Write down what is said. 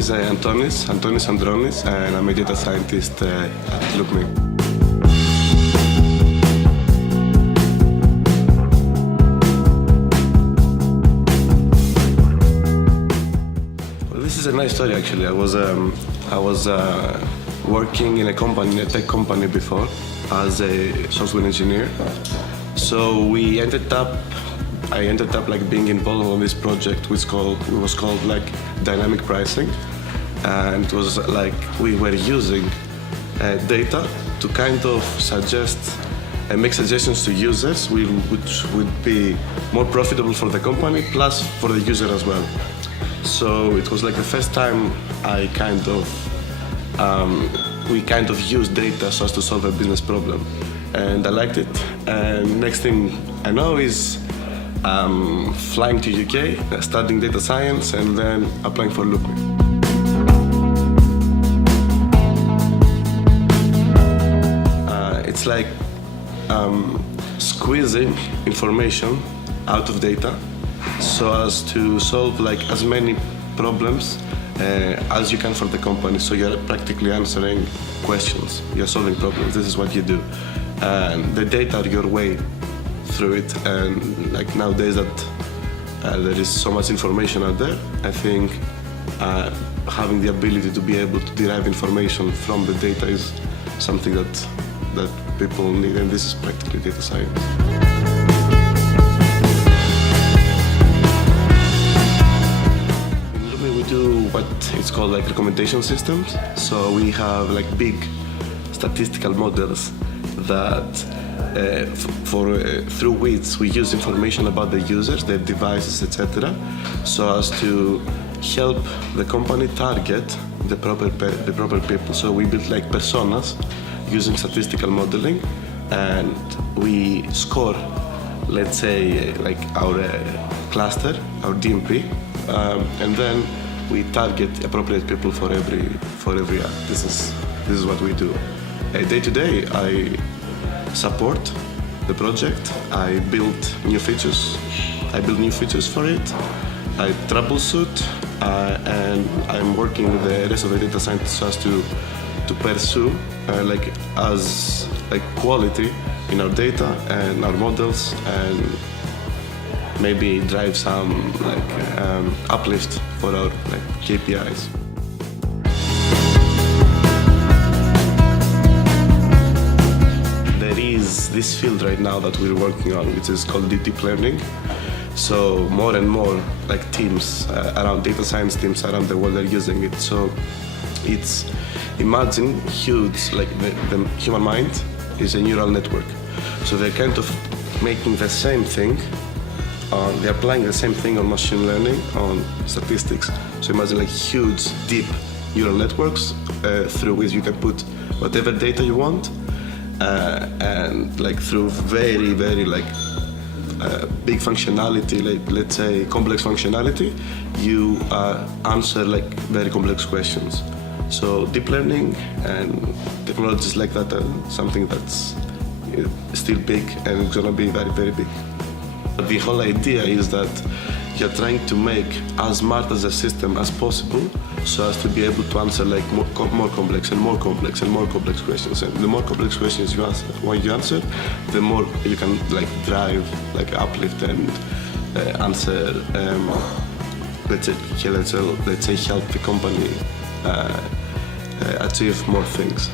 is Andronis, and I'm a data scientist at LoopMe's. This is a nice story, actually. I was working in a tech company before, as a software engineer. So I ended up like being involved on this project, which was called like dynamic pricing, and it was like we were using data to kind of suggest and make suggestions to users, which would be more profitable for the company, plus for the user as well. So it was like the first time we kind of used data so as to solve a business problem, and I liked it. And next thing I know is flying to UK, studying data science, and then applying for LoopMe's. It's like squeezing information out of data so as to solve like as many problems as you can for the company. So you're practically answering questions, you're solving problems. This is what you do, and the data are your way through it. And like nowadays that there is so much information out there, I think having the ability to be able to derive information from the data is something that people need, and this is practically data science. We do what it's called like recommendation systems. So we have like big statistical models that through which we use information about the users, their devices, etc., so as to help the company target the proper people. So we build like personas using statistical modeling, and we score, let's say, like our cluster, our DMP, and then we target appropriate people for every app. This is what we do. Day to day, I support the project. I build new features. For it. I troubleshoot, and I'm working with the rest of the data scientists so as to pursue quality in our data and our models, and maybe drive some uplift for our KPIs. There is this field right now that we're working on, which is called deep learning. So more and more teams around data science teams around the world are using it. So imagine huge, the human mind is a neural network. So they're kind of making the same thing. They're applying the same thing on machine learning, on statistics. So imagine huge, deep neural networks through which you can put whatever data you want, and through very, very big functionality, let's say complex functionality, you answer very complex questions. So deep learning and technologies like that are something that's still big, and it's gonna be very, very big. The whole idea is that you're trying to make as smart as a system as possible, so as to be able to answer more complex and more complex and more complex questions. And the more complex questions you answer, the more you can drive uplift and answer. Let's say help the company achieve more things.